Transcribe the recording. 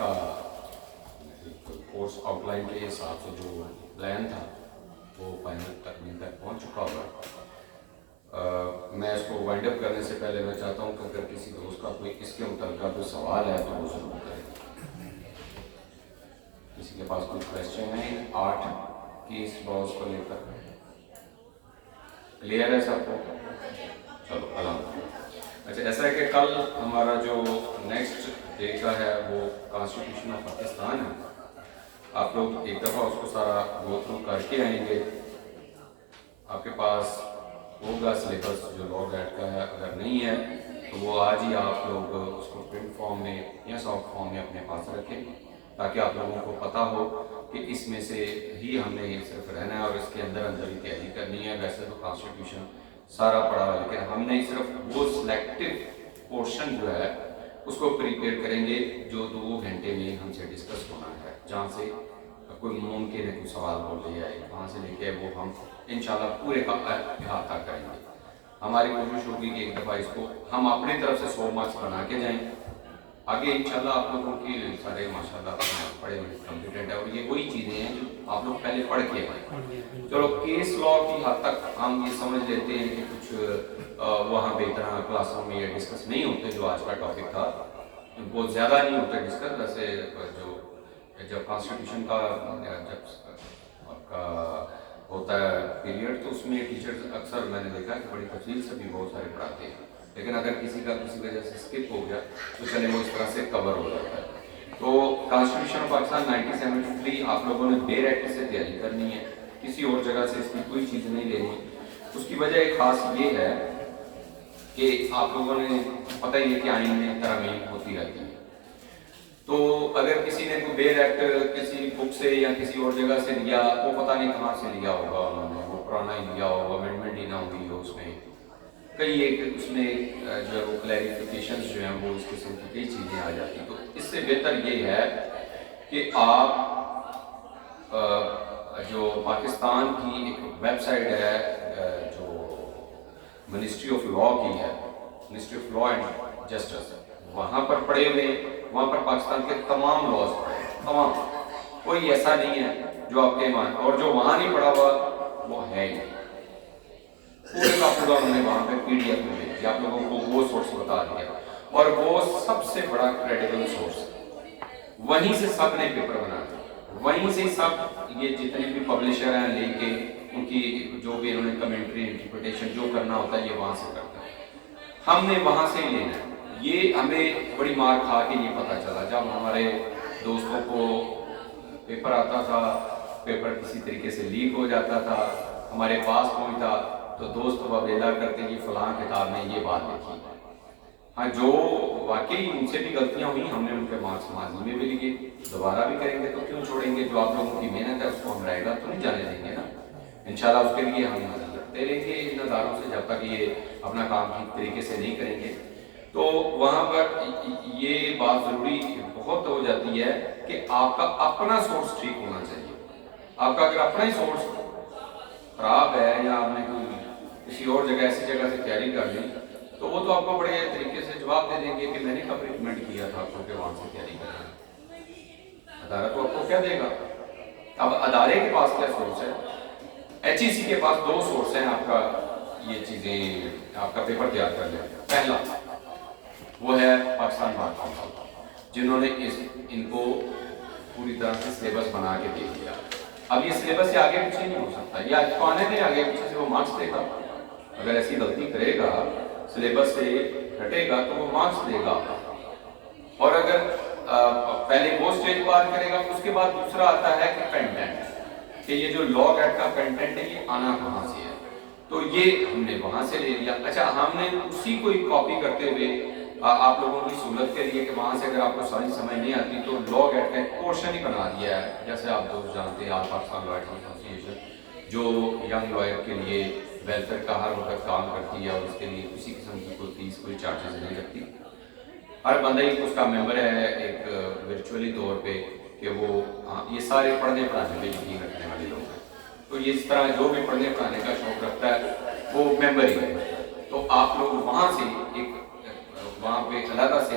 کا course out line کے حساب سے جو پلان تھا وہ فائنل تکمیل تک پہنچ چکا ہوگا. میں اس کو وائنڈ اپ کرنے سے پہلے میں چاہتا ہوں کہ اگر کسی دوست کا کوئی اس کے متعلقہ کوئی سوال ہے تو وہ ضرور کرے. کسی کے پاس کوئی کویشچن ہے 8 کیس لاس کو لے کر؟ کلیئر ہے سب کو؟ چلو الحمدللہ. اچھا ایسا ہے کہ کل ہمارا جو نیکسٹ ڈے کا ہے وہ کانسٹیٹیوشن آف پاکستان ہے. آپ لوگ ایک دفعہ اس کو سارا گو تھرو کر کے آئیں گے. آپ کے پاس ہوگا سلیبس جو لاء ایکٹ کا ہے، اگر نہیں ہے تو وہ آج ہی آپ لوگ اس کو پرنٹ فارم میں یا سافٹ فارم میں اپنے پاس رکھیں تاکہ آپ لوگوں کو پتہ ہو کہ اس میں سے ہی ہم نے صرف رہنا ہے اور اس کے اندر اندر ہی تیاری کرنی ہے. ویسے تو کانسٹیٹیوشن سارا پڑھا ہے لیکن ہم نے صرف وہ سلیکٹو پورشن جو ہے اس کو پریپیئر کریں گے جو 2 گھنٹے میں ہم سے ڈسکس ہونا ہے. جہاں سے کوئی ممکن ہے کوئی سوال بول لیا ہے وہاں سے لے کے وہ ہم انشاءاللہ پورے کا احاطہ کریں گے. ہماری کوشش ہوگی کہ ایک دفعہ اس کو ہم اپنی طرف سے 100 مارکس بنا کے جائیں. آگے انشاءاللہ آپ لوگوں کی سارے ماشاءاللہ پڑھے کمپیٹنٹ ہے اور یہ وہی چیزیں ہیں جو آپ لوگ پہلے پڑھ کے آئے. چلو کیس لاء کی حد تک ہم یہ سمجھ لیتے ہیں کہ کچھ وہاں پہ اتنا کلاسوں میں یہ ڈسکس نہیں ہوتے. جو آج کا ٹاپک تھا بہت زیادہ نہیں ہوتا ڈسکس. ویسے جو جب کانسٹیٹیوشن کا جب آپ کا ہوتا ہے پیریڈ تو اس میں ٹیچرز اکثر میں نے دیکھا کہ بڑی تفصیل سے بھی بہت سارے پڑھاتے ہیں لیکن اگر کسی کا کسی وجہ سے اسکپ ہو گیا تو چلے وہ اس طرح سے کور ہو جاتا ہے. تو کانسٹیٹیوشن آف پاکستان 1973 آپ لوگوں نے بیر ایکٹ سے تیاری کرنی ہے. کسی اور جگہ سے اس کی کوئی چیز نہیں لینی. اس کی وجہ ایک خاص یہ ہے کہ آپ لوگوں نے پتہ ہی ہے کہ آئین میں ترامیم ہوتی رہتی ہے. تو اگر کسی نے کوئی بیر ایکٹ کسی بک سے یا کسی اور جگہ سے لیا وہ پتہ نہیں کہاں سے لیا ہوگا انہوں نے. وہ پرانا ہی لیا ہوگا امینڈمنٹ ہی نہ ہوئی ہو اس میں. کئی ایک اس میں جو ہے وہ کلیریفیکیشنز جو ہیں وہ اس قسم کی کئی چیزیں آ جاتی ہیں. تو اس سے بہتر یہ ہے کہ آپ جو پاکستان کی ایک ویب سائٹ ہے جو منسٹری آف لاء کی ہے، ministry of law and justice, وہاں پر پڑھے ہوئے وہاں پر پاکستان کے تمام لاز پڑھے. تمام کوئی ایسا نہیں ہے جو آپ کے ایمان اور جو وہاں نہیں پڑھا ہوا وہ ہے ہی پورے کا پورا. انہوں نے وہاں پہ PDF میں بھیج دیا آپ لوگوں کو. وہ سورس بتا دیا اور وہ سب سے بڑا کریڈیبل سورس. وہیں سے سب نے پیپر بنا دیا. وہیں سے سب یہ جتنے بھی پبلشر ہیں لے کے ان کی جو بھی انہوں نے کمنٹری انٹرپریٹیشن جو کرنا ہوتا ہے یہ وہاں سے کرتا ہے. ہم نے وہاں سے ہی لینا ہے. یہ ہمیں بڑی مار کھا کے یہ پتہ چلا جب ہمارے دوستوں کو پیپر آتا تھا، پیپر کسی طریقے سے لیک ہو جاتا تھا، ہمارے پاس پہنچتا تو دوست وبیلا کرتے کہ فلاں کتاب میں یہ بات لکھی. ہاں جو واقعی ان سے بھی غلطیاں ہوئی ہم نے ان کے مارکس ماضی میں بھی لیے. دوبارہ بھی کریں گے تو کیوں چھوڑیں گے؟ جو آپ لوگوں کی محنت ہے اس کو ہم رہے گا تو نہیں جانے دیں گے نا. انشاءاللہ اس کے لیے ہم مدد کرتے رہیں گے ان اداروں سے جب تک یہ اپنا کام ٹھیک طریقے سے نہیں کریں گے. تو وہاں پر یہ بات ضروری بہت ہو جاتی ہے کہ آپ کا اپنا سورس ٹھیک ہونا چاہیے. آپ کا اگر اپنا ہی سورس خراب ہے یا آپ نے کوئی کسی اور جگہ ایسی جگہ سے تیاری کر لی تو وہ تو آپ کو بڑے طریقے سے جواب دے دیں گے کہ میں نے کب ریکمینڈ کیا تھا آپ کو کہ وہاں سے تیاری کرنا. ادارہ تو آپ کو کیا دے گا؟ اب ادارے کے پاس کیا سورس ہے؟ HEC کے پاس 2 سورس ہیں آپ کا یہ چیزیں آپ کا پیپر تیار کر لیا. پہلا وہ ہے پاکستان بار کونسل جنہوں نے ان کو پوری طرح سے سلیبس بنا کے دے دیا. اب یہ سلیبس سے آگے پیچھے نہیں ہو سکتا. یہ آج تو آنے دیں آگے پیچھے سے وہ مارکس دے گا. اگر ایسی غلطی کرے گا سلیبس سے ہٹے گا تو وہ مارکس دے گا. اور اگر پہلے وہ سٹیج پار کرے گا اس کے بعد دوسرا آتا ہے کہ کنٹینٹ کہ یہ جو لاء ایکٹ کا کنٹینٹ ہے یہ آنا کہاں سے ہے. تو یہ ہم نے وہاں سے لے لیا. اچھا ہم نے اسی کو ہی کاپی کرتے ہوئے آپ لوگوں کی سہولت کے لیے کہ وہاں سے اگر آپ کو ساری سمجھ نہیں آتی تو لاء ایکٹ کا ایک پورشن ہی بنا دیا ہے. جیسے آپ دوست جانتے ہیں آل پاکستان لائرز ایسوسی ایشن جو ینگ لائر کے لیے ویلفیئر کا ہر وقت کام کرتی ہے اور اس کے لیے کسی قسم کی کوئی فیس کوئی چارجز نہیں رکھتی. ہر بندہ ہی اس کا ممبر ہے ایک ورچولی طور پہ کہ وہ یہ سارے پڑھنے پڑھانے پہ یقین رکھنے والے لوگ ہیں. تو اس طرح جو بھی پڑھنے پڑھانے کا شوق رکھتا ہے وہ ممبر ہی ہے. تو آپ لوگ وہاں سے ایک وہاں پہ علیحدہ سے